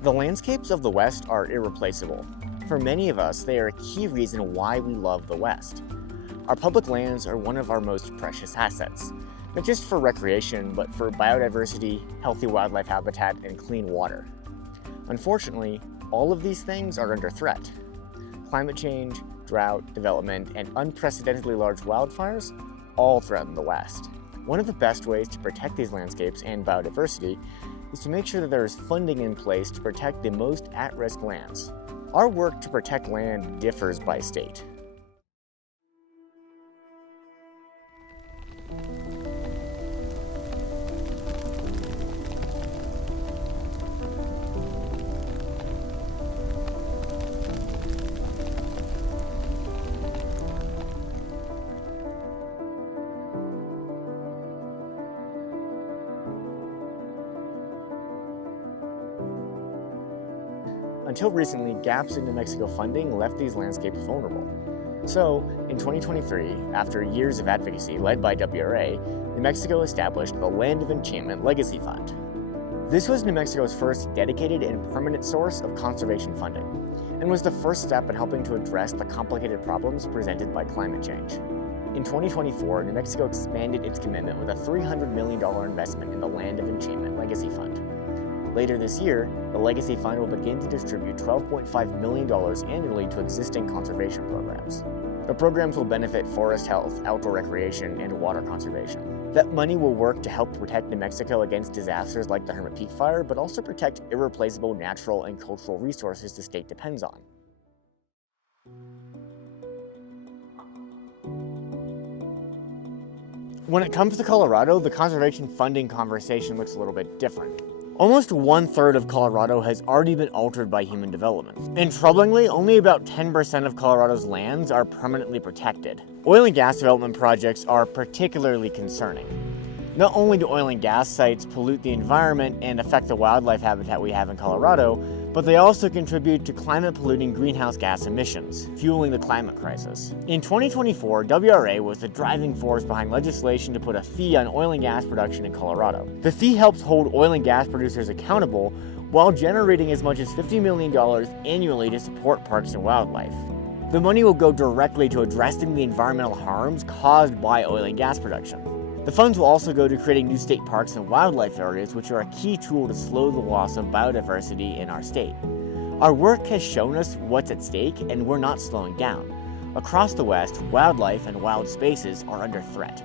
The landscapes of the West are irreplaceable. For many of us, they are a key reason why we love the West. Our public lands are one of our most precious assets, not just for recreation, but for biodiversity, healthy wildlife habitat, and clean water. Unfortunately, all of these things are under threat. Climate change, drought, development, and unprecedentedly large wildfires all threaten the West. One of the best ways to protect these landscapes and biodiversity is to make sure that there is funding in place to protect the most at-risk lands. Our work to protect land differs by state. Until recently, gaps in New Mexico funding left these landscapes vulnerable. So, in 2023, after years of advocacy led by WRA, New Mexico established the Land of Enchantment Legacy Fund. This was New Mexico's first dedicated and permanent source of conservation funding, and was the first step in helping to address the complicated problems presented by climate change. In 2024, New Mexico expanded its commitment with a $300 million investment in the Land of Enchantment Legacy Fund. Later this year, the Legacy Fund will begin to distribute $12.5 million annually to existing conservation programs. The programs will benefit forest health, outdoor recreation, and water conservation. That money will work to help protect New Mexico against disasters like the Hermit Peak Fire, but also protect irreplaceable natural and cultural resources the state depends on. When it comes to Colorado, the conservation funding conversation looks a little bit different. Almost 1/3 of Colorado has already been altered by human development. And troublingly, only about 10% of Colorado's lands are permanently protected. Oil and gas development projects are particularly concerning. Not only do oil and gas sites pollute the environment and affect the wildlife habitat we have in Colorado, but they also contribute to climate-polluting greenhouse gas emissions, fueling the climate crisis. In 2024, WRA was the driving force behind legislation to put a fee on oil and gas production in Colorado. The fee helps hold oil and gas producers accountable while generating as much as $50 million annually to support parks and wildlife. The money will go directly to addressing the environmental harms caused by oil and gas production. The funds will also go to creating new state parks and wildlife areas, which are a key tool to slow the loss of biodiversity in our state. Our work has shown us what's at stake, and we're not slowing down. Across the West, wildlife and wild spaces are under threat.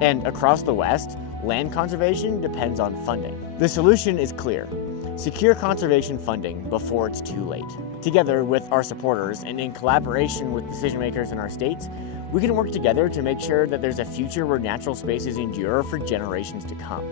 And across the West, land conservation depends on funding. The solution is clear. Secure conservation funding before it's too late. Together with our supporters and in collaboration with decision makers in our states, we can work together to make sure that there's a future where natural spaces endure for generations to come.